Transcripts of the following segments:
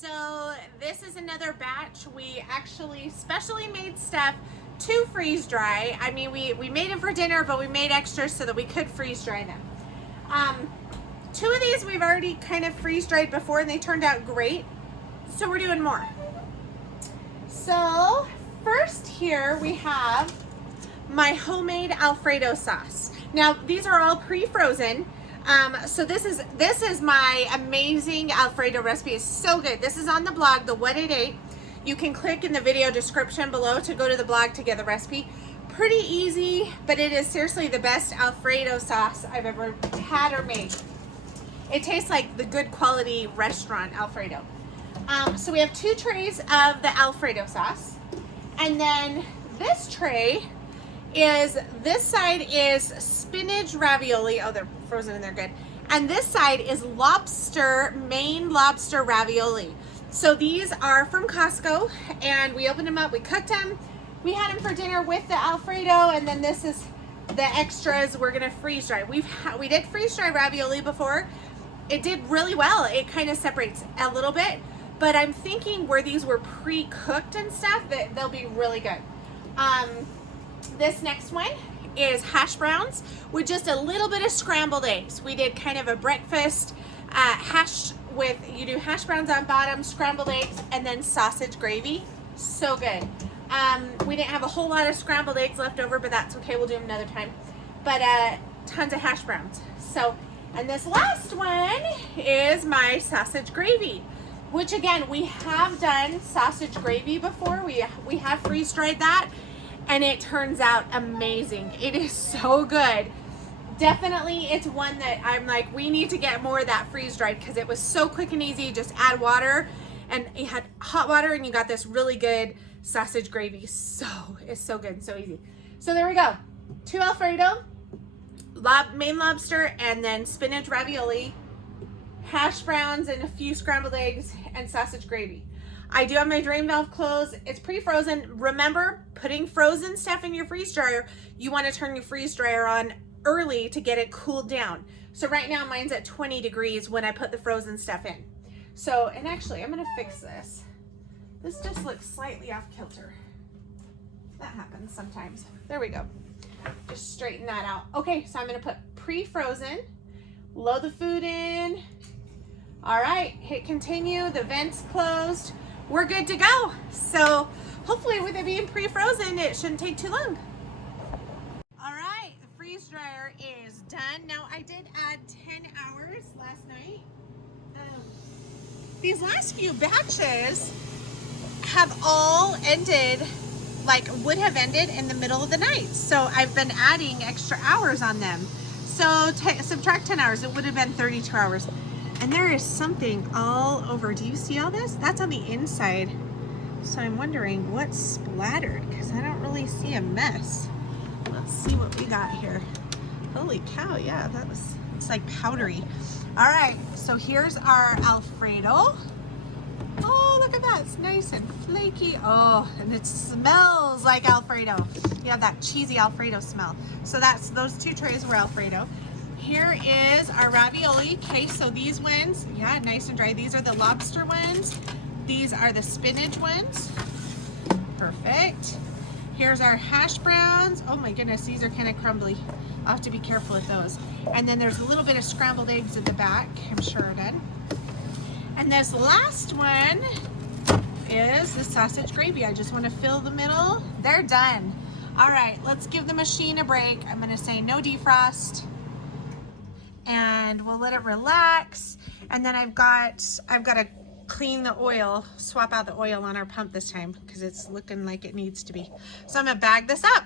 So this is another batch. We actually specially made stuff to freeze dry. I mean, we made them for dinner, but we made extras so that we could freeze dry them. Two of these we've already kind of freeze dried before and they turned out great. So we're doing more. So first here we have my homemade Alfredo sauce. Now these are all pre-frozen. So this is my amazing Alfredo recipe. It's so good. This is on the blog, the What It Ate. You can click in the video description below to go to the blog to get the recipe. Pretty easy, but it is seriously the best Alfredo sauce I've ever had or made. It tastes like the good quality restaurant Alfredo. So we have 2 trays of the Alfredo sauce. And then this tray is, this side is spinach ravioli. Oh, they're frozen and they're good. And this side is Maine lobster ravioli. So these are from Costco and we opened them up, we cooked them. We had them for dinner with the Alfredo, and then this is the extras we're gonna freeze dry. We did freeze dry ravioli before. It did really well. It kind of separates a little bit, but I'm thinking where these were pre-cooked and stuff, that they'll be really good. This next one is hash browns with just a little bit of scrambled eggs. We did kind of a breakfast hash with, you do hash browns on bottom, scrambled eggs, and then sausage gravy. So good. We didn't have a whole lot of scrambled eggs left over, but that's okay. We'll do them another time. But tons of hash browns. So, and this last one is my sausage gravy, which again, we have done sausage gravy before. We have freeze dried that, and it turns out amazing. It is so good. Definitely, it's one that I'm like, we need to get more of that freeze dried because it was so quick and easy. Just add water, and you had hot water, and you got this really good sausage gravy. It's so good and so easy. So there we go. 2 Alfredo, Maine lobster, and then spinach ravioli, hash browns, and a few scrambled eggs, and sausage gravy. I do have my drain valve closed. It's pre-frozen. Remember, putting frozen stuff in your freeze dryer, you want to turn your freeze dryer on early to get it cooled down. So right now mine's at 20 degrees when I put the frozen stuff in. So, and actually I'm gonna fix this. This just looks slightly off kilter. That happens sometimes. There we go. Just straighten that out. Okay, so I'm gonna put pre-frozen, load the food in. All right, hit continue, the vent's closed. We're good to go. So hopefully with it being pre-frozen, it shouldn't take too long. All right, the freeze dryer is done. Now I did add 10 hours last night. These last few batches have all ended, like would have ended in the middle of the night. So I've been adding extra hours on them. So subtract 10 hours, it would have been 32 hours. And there is something all over. Do you see all this? That's on the inside. So I'm wondering what's splattered because I don't really see a mess. Let's see what we got here. Holy cow, yeah, it's like powdery. All right, so here's our Alfredo. Oh, look at that, it's nice and flaky. Oh, and it smells like Alfredo. You have that cheesy Alfredo smell. So those 2 trays were Alfredo. Here is our ravioli. Okay, so these ones, yeah, nice and dry. These are the lobster ones. These are the spinach ones. Perfect. Here's our hash browns. Oh my goodness, these are kind of crumbly. I'll have to be careful with those. And then there's a little bit of scrambled eggs at the back, I'm sure are done. And this last one is the sausage gravy. I just want to fill the middle. They're done. All right, let's give the machine a break. I'm gonna say no defrost. And we'll let it relax. And then I've got to clean the oil, swap out the oil on our pump this time because it's looking like it needs to be. So I'm gonna bag this up.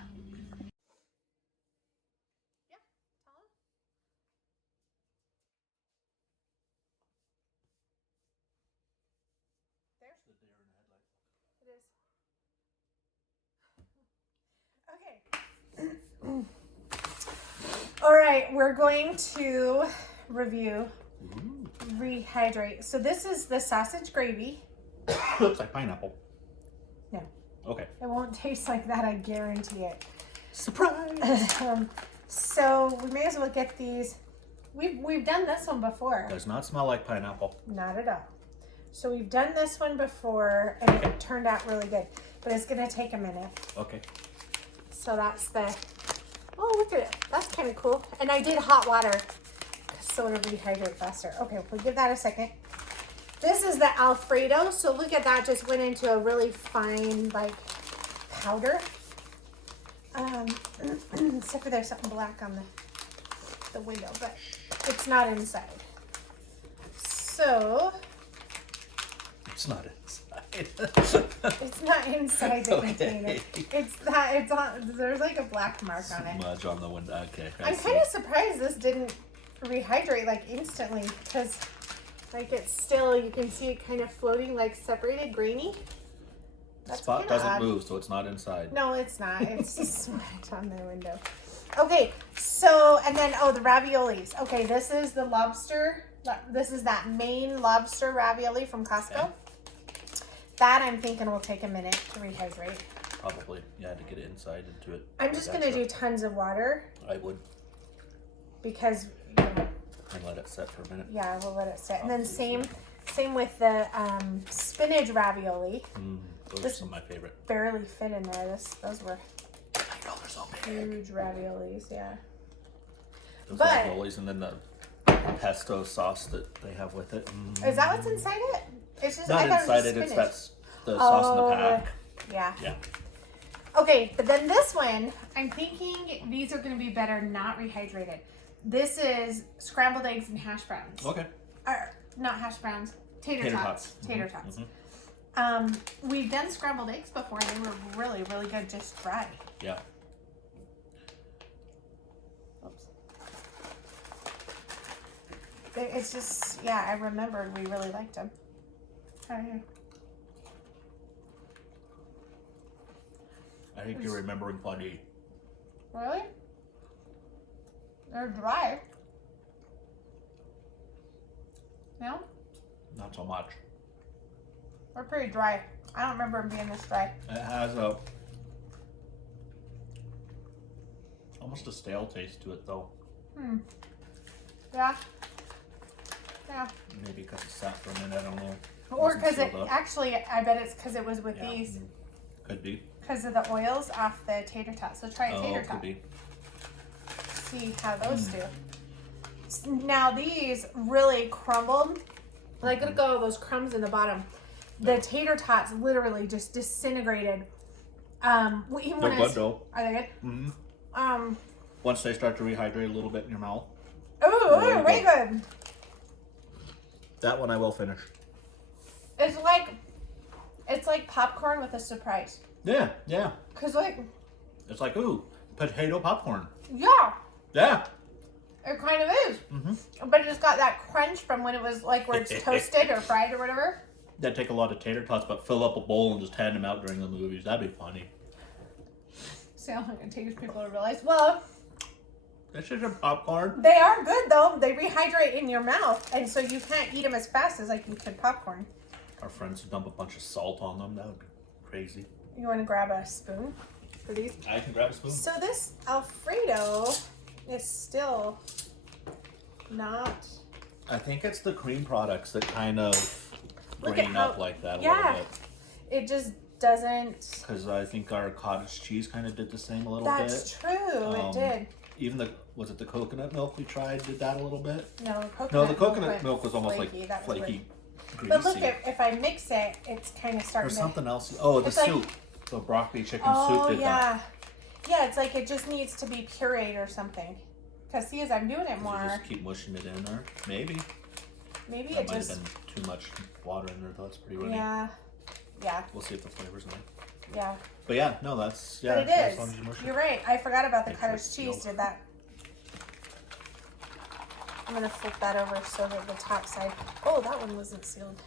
Okay. All right, we're going to review rehydrate. So this is the sausage gravy. Looks like pineapple. No. Okay. It won't taste like that, I guarantee it. Surprise! So we may as well get these. We've done this one before. Does not smell like pineapple. Not at all. So we've done this one before, and it turned out really good. But it's going to take a minute. Okay. So that's the... Oh, look at it. That's kind of cool. And I did hot water so it'll rehydrate faster. Okay, we'll give that a second. This is the Alfredo. So look at that. Just went into a really fine, like, powder. Except for there's something black on the window, but it's not inside. So... It's not inside. It's not inside the container. It's on. There's like a black mark on it. Smudge on the window. Okay. I'm kind of surprised this didn't rehydrate like instantly, because like it's still, you can see it kind of floating, like separated, grainy. The spot doesn't move, so it's not inside. No, it's not. It's just smudge on the window. Okay, so and then the raviolis. Okay, this is the lobster. This is that main lobster ravioli from Costco. Okay. That I'm thinking will take a minute to rehydrate. Probably. You had to get it inside into it. I'm just going to do tons of water. I would. Because, And let it set for a minute. Yeah, we'll let it sit. And then same with the spinach ravioli. Those are some of my favorite. Barely fit in there. Those were They're so big. huge raviolis, yeah. Those raviolis, and then the pesto sauce that they have with it. Is that what's inside it? It's just not inside it. It's the sauce in the pack. Yeah. Yeah. Okay, but then this one, I'm thinking these are going to be better not rehydrated. This is scrambled eggs and hash browns. Okay. Or not hash browns, tater tots. Tater tots. We've done scrambled eggs before, and they were really, really good just dry. Yeah. Oops. It's just, yeah, I remembered we really liked them. How are you? I think you're remembering funny. Really? They're dry. No? Not so much. They're pretty dry. I don't remember them being this dry. It has almost a stale taste to it, though. Yeah. Yeah. Maybe because it sat for a minute, I don't know. Or because actually, I bet it's because it was with these. Could be. Because of the oils off the tater tot. So try a tater tot. Could be. See how those do. Now these really crumbled. Like, look at all those crumbs in the bottom. The tater tots literally just disintegrated. Even They're good though. Are they good? Mm-hmm. Once they start to rehydrate a little bit in your mouth. Oh, they're way good. That one I will finish. It's like popcorn with a surprise. Yeah, yeah. Cause like, it's like, ooh, potato popcorn. Yeah. Yeah. It kind of is. But it's got that crunch from when it was like where it's toasted or fried or whatever. That'd take a lot of tater tots, but fill up a bowl and just hand them out during the movies. That'd be funny. See how long it takes people to realize. Well, this isn't popcorn. they are good though. They rehydrate in your mouth, and so you can't eat them as fast as like you could popcorn. Our friends dump a bunch of salt on them. That would be crazy. You want to grab a spoon for these? I can grab a spoon. So this Alfredo is still not. I think it's the cream products that kind of Look grain at how, up like that a yeah, little bit. It just doesn't. Because I think our cottage cheese kind of did the same a little bit. That's true. It did. Even was it the coconut milk we tried did that a little bit? No, the coconut milk was almost flaky. like flaky, greasy. But look, if I mix it, it's kind of starting There's to. something else. Oh, the soup. The broccoli chicken soup did that. Yeah, it's like it just needs to be pureed or something. Because see, as I'm doing it more. You just keep mushing it in there. Maybe. Maybe that it might just. have been too much water in there, though. It's pretty runny. Yeah. Yeah. We'll see if the flavor's nice. Yeah. But yeah, no, that's yeah. But it as is. long as you mush it. You're right. I forgot about the Make sure cottage it's cheese. sealed. Did that. I'm gonna flip that over so that the top side. Oh, that one wasn't sealed.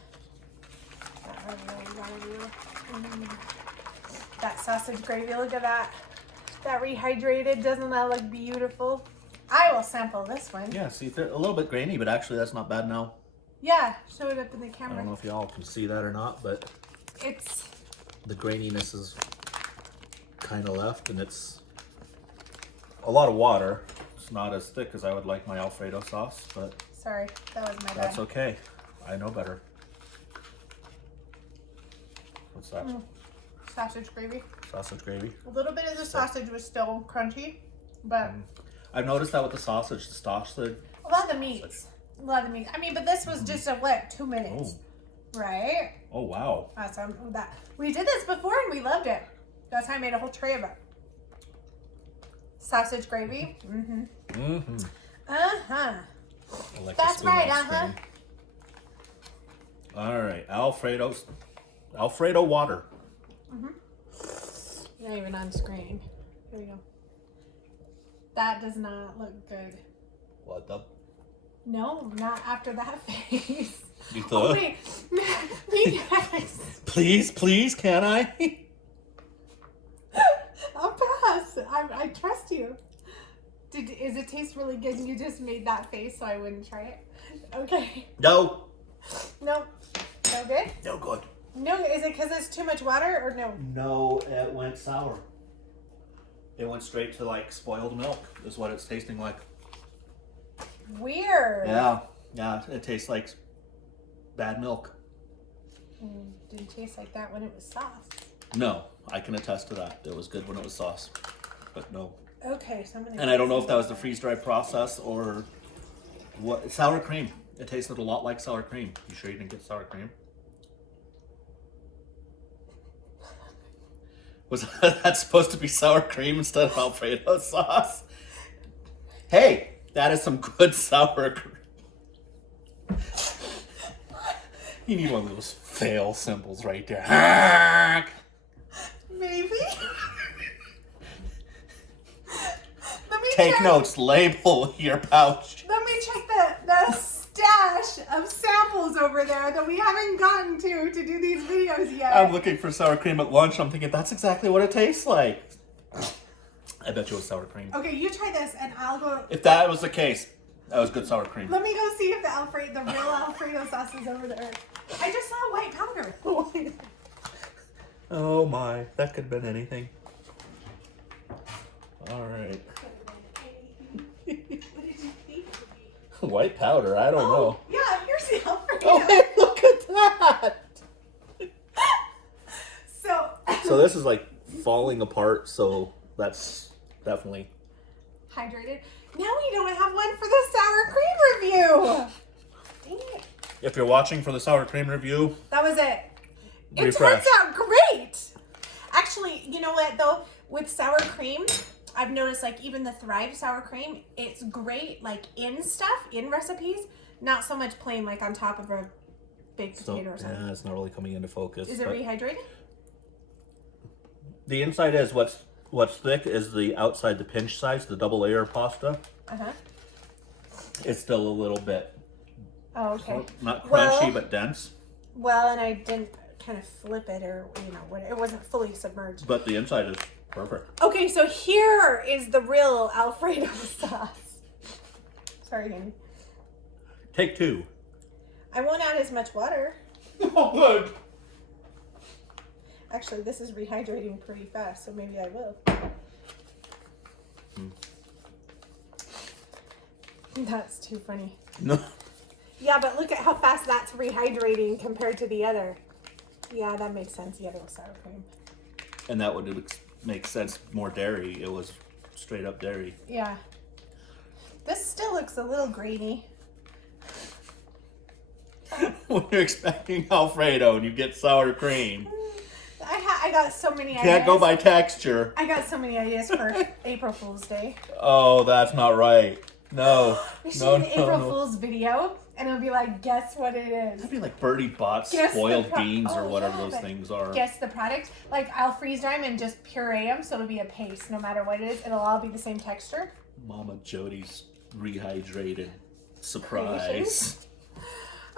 That sausage gravy. Look at that. That rehydrated. Doesn't that look beautiful? I will sample this one. Yeah, see, they're a little bit grainy, but actually that's not bad now. Yeah, show it up in the I camera. don't know if y'all can see that or not, but It's. the graininess is kind of left, and it's a lot of water. It's not as thick as I would like my Alfredo sauce, but Sorry, that was my bad. that's okay. I know better. What's that? Sausage gravy. Sausage gravy. A little bit of the sausage was still crunchy, but I've noticed that with the sausage, a lot of the meats. A lot of the meats. I mean, but this was just a what, 2 minutes, right? Oh wow. Awesome. That we did this before and we loved it. That's how I made a whole tray of it. Sausage gravy. Like That's right. All right, Alfredo water. Not even on screen. Here we go. That does not look good. What the? No, not after that face. You thought? Oh, wait. Me next. Please, can I? I'll pass. I trust you. Is it taste really good? You just made that face so I wouldn't try it. Okay. No. No. No good? No good. No. Is it because it's too much water or no? No, it went sour. It went straight to like spoiled milk is what it's tasting like. Weird. Yeah, it tastes like bad milk. Didn't taste like that when it was sauce. No, I can attest to that. It was good when it was sauce, but no. Okay, so I'm gonna. And I don't know if that was the freeze-dried process or what. Sour cream. It tasted a lot like sour cream. You sure you didn't get sour cream? Was that supposed to be sour cream instead of Alfredo sauce? Hey, that is some good sour cream. You need one of those fail symbols right there. Maybe. Let me Take check. notes. Label your pouch. Let me check the stash of samples over there that we haven't gotten to do these videos yet. I'm looking for sour cream at lunch. I'm thinking that's exactly what it tastes like. I bet you it was sour cream. Okay, you try this and I'll go. If that was the case, that was good sour cream. Let me go see if the real Alfredo sauce is over there. I just saw white powder. Oh my, that could have been anything. All right. What did you think? White powder, I don't know. Yeah, here's the Alfredo. Oh, hey, look at that. So this is like falling apart, so that's definitely Hydrated. Now we don't have one for the sour cream review. Dang it. If you're watching for the sour cream review, That was it. It refresh. turns out great. Actually, you know what though? With sour cream, I've noticed like even the Thrive sour cream, it's great like in stuff, in recipes, not so much plain like on top of a baked potato or something. Yeah, it's not really coming into focus. Is it rehydrated? The inside is what's thick is the outside, the pinch size, the double layer pasta. Uh-huh. It's still a little bit Oh, okay. not crunchy, Well- but dense. Well, and I didn't kind of flip it or, it wasn't fully submerged. But the inside is perfect. Okay, so here is the real Alfredo sauce. Sorry, honey. Take two. I won't add as much water. Oh, good. Actually, this is rehydrating pretty fast, so maybe I will. That's too funny. No. Yeah, but look at how fast that's rehydrating compared to the other. Yeah, that makes sense. The other was sour cream. And that would make sense. More dairy. It was straight up dairy. Yeah. This still looks a little grainy. When you're expecting Alfredo and you get sour cream, I got so many ideas. can't go by texture. I got so many ideas for April Fool's Day. Oh, that's not right. No. We should No, do an April no. Fool's video, and it'll be like, guess what it is. That'd be like Birdie bought Guess the spoiled pro- beans or Oh, whatever yeah, those but things are. Guess the product. Like, I'll freeze dry them and just puree them, so it'll be a paste. No matter what it is, it'll all be the same texture. Mama Jody's rehydrated surprise. Creations.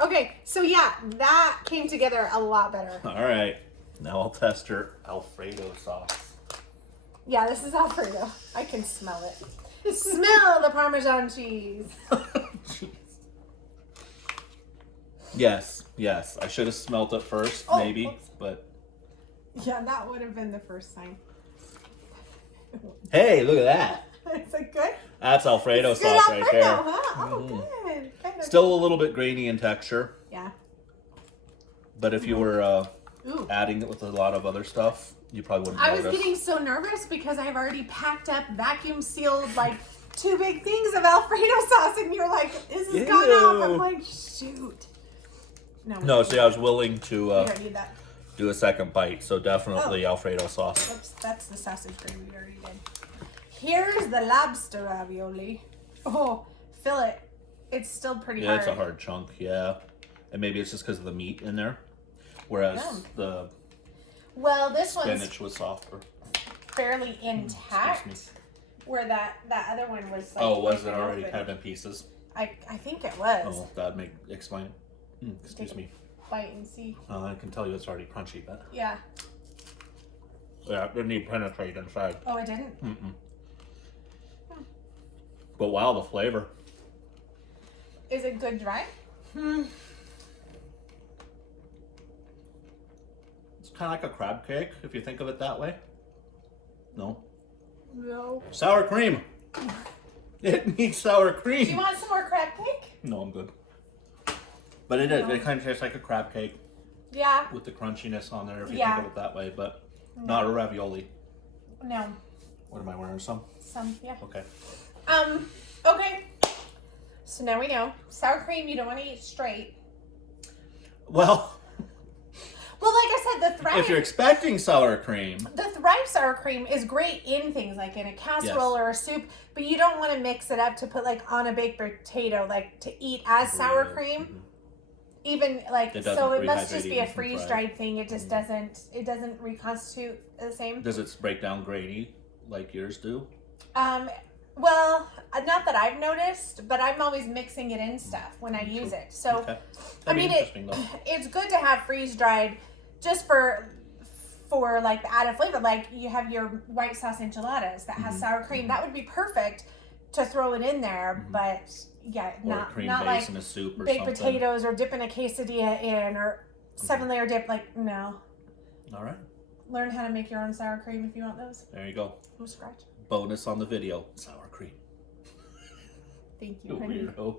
Okay, so yeah, that came together a lot better. All right. Now I'll test her Alfredo sauce. Yeah, this is Alfredo. I can smell it. Smell the Parmesan cheese. Yes. I should have smelt it first, Oh, maybe, oops. but Yeah, that would have been the first sign. hey, look at that. Is it good? That's Alfredo Good sauce right Alfredo, there. huh? Oh, Mhm. good. Still a little bit grainy in texture, Yeah. but if you were Ooh. adding it with a lot of other stuff, you probably wouldn't notice. I was getting so nervous because I've already packed up, vacuum sealed, like 2 big things of Alfredo sauce, and you're like, "This is gone off." I'm like, "Shoot." No, see, I was willing to we don't need that. do a second bite, so definitely Alfredo sauce. Oops, that's the sausage gravy we already did. Here's the lobster ravioli. Oh, fillet. It's still pretty hard. Yeah, it's a hard chunk, yeah. And maybe it's just because of the meat in there. Whereas the this spinach one's was softer. fairly intact. Where that other one was like... Oh, was it already kind of in pieces? I think it was. Oh, that would explain it. Excuse me. Bite and see. I can tell you it's already crunchy, but... Yeah. Yeah, it didn't even penetrate inside. Oh, it didn't? Mm-mm. But wow, the flavor. Is it good dry? It's kind of like a crab cake, if you think of it that way. No? No. Sour cream. It needs sour cream. Do you want some more crab cake? No, I'm good. But it is. It kind of tastes like a crab cake. Yeah. With the crunchiness on there, if you think of it that way, but not a ravioli. No. What am I wearing? Some? Some, yeah. Okay. Okay. So now we know. Sour cream you don't want to eat straight. Well, like I said, the Thrive... if you're expecting sour cream... The Thrive sour cream is great in things like in a casserole or a soup, but you don't want to mix it up to put like on a baked potato, like to eat as sour cream. Even like, so it must just be a freeze-dried thing. It just it doesn't reconstitute the same. Does it break down grainy like yours do? Well, not that I've noticed, but I'm always mixing it in stuff when I use it. So, I mean, it's good to have freeze-dried just for like the added flavor. Like you have your white sauce enchiladas that has sour cream. That would be perfect to throw it in there, but yeah, not like in a soup or baked something. Potatoes or dipping a quesadilla in or 7-layer dip. Like, no. All right. Learn how to make your own sour cream if you want those. There you go. From scratch. Bonus on the video: sour cream. Thank you, You honey. weirdo.